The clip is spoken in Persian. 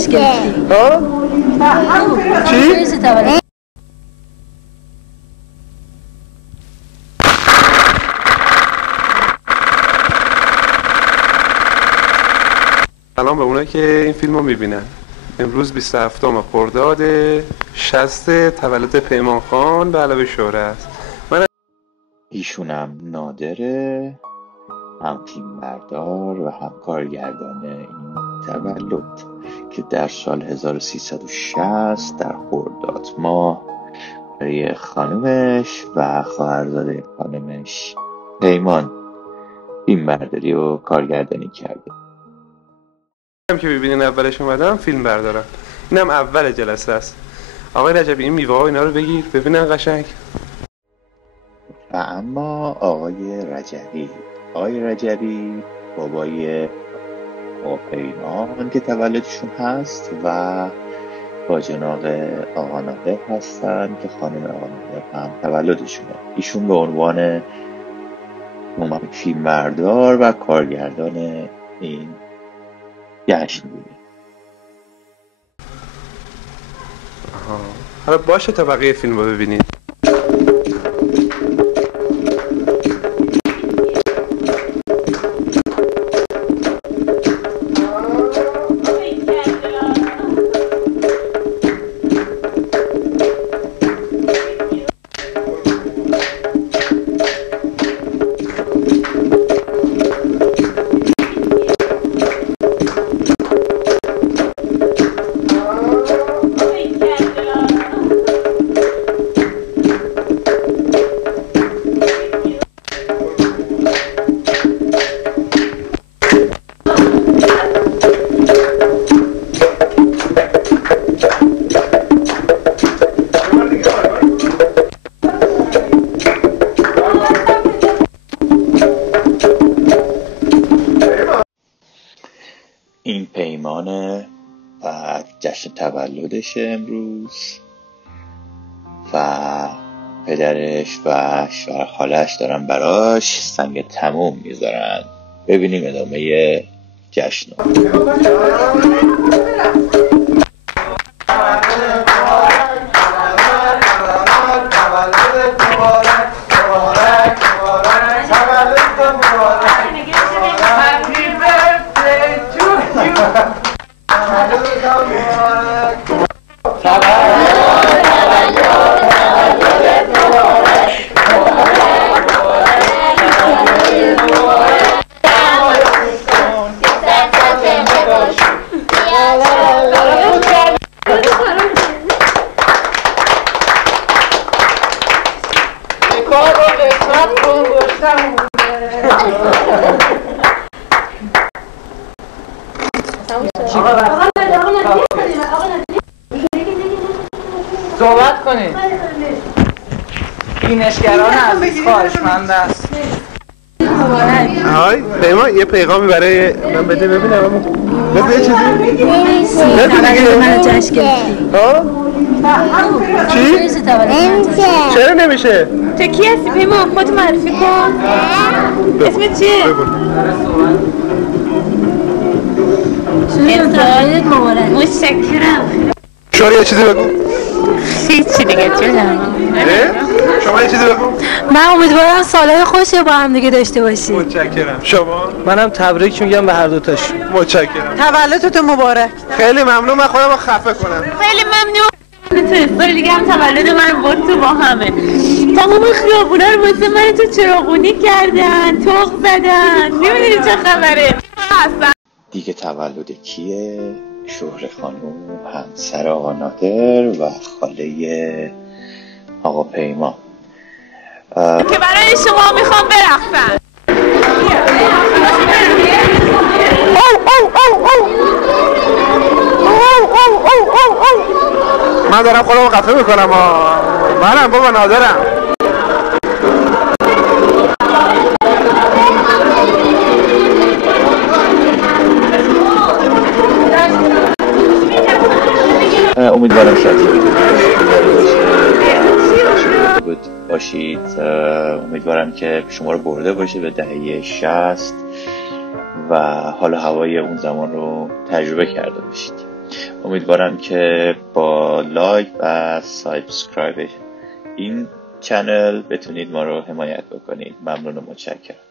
جشن گرفتی؟ چی؟ سلام به اونایی که این فیلم رو میبینن. امروز 27 خرداد 60 تولد پیمان خان به علاوه شهره است. ایشونم نادره، هم فیلم بردار و هم کارگردان این تولد که در سال 1360 در خرداد ماه برای خانومش و خواهرزاده خانومش پیمان فیلم برداری و کارگردانی کرده. هم که ببینین اولش اومدم فیلم بردارم. اینم اول جلسه است. آقای رجبی این میوه ها اینا رو بگیر ببینن قشنگ. و اما آقای رجبی بابای پیمان که تولدشون هست و با جناق آقا نادر هستن که خانم آقا نادر هم تولدشونه. ایشون به عنوان فیلم بردار و کارگردان این جشن بوده. حالا باشه تا بقیه فیلم رو ببینید. این پیمانه و جشن تولدشه امروز و پدرش و شوهر خالش دارن براش سنگ تموم میذارن. ببینیم ادامه جشن. صحبت کنید. بینشگران عزیز خواهشمند است. های پیمان یه پیغامی برای من بده ببینم. بگو یه چیزی. تولد منو جشن گرفتی. چی؟ چرا نمیشه؟ تو کی هستی پیمان؟ خودت معرفی کن. اسمت چیه؟ تولدت مبارک. متشکرم. شما یه چیزی بگو. هیچی دیگه چه شما یه چیزی بگو. من امیدوارم سالهای خوشی با هم دیگه داشته باشی. متشکرم. شما؟ منم تبریک میگم به هر دوتاش. متشکرم. تولدت مبارک. خیلی ممنون. من خودم رو خفه کنم. خیلی ممنون. سال دیگه هم تولد من بود تو با همه. تمام خیابونا رو واسه من تو چراغونی کردن، توق زدن. نمیدونی چه خبره. دیگه تولد کیه؟ شهره خانوم، همسر آقا نادر و خاله آقا پیمان که برای شما میخوام برقصن. من دارم خودم رو خفه میکنم. منم بابا نادرم. امیدوارم شادی باشید. امیدوارم که شما رو برده باشه به دهه 60 و حال هوای اون زمان رو تجربه کرده باشید. امیدوارم که با لایک و سابسکرایب این چنل بتونید ما رو حمایت بکنید. ممنون و متشکرم.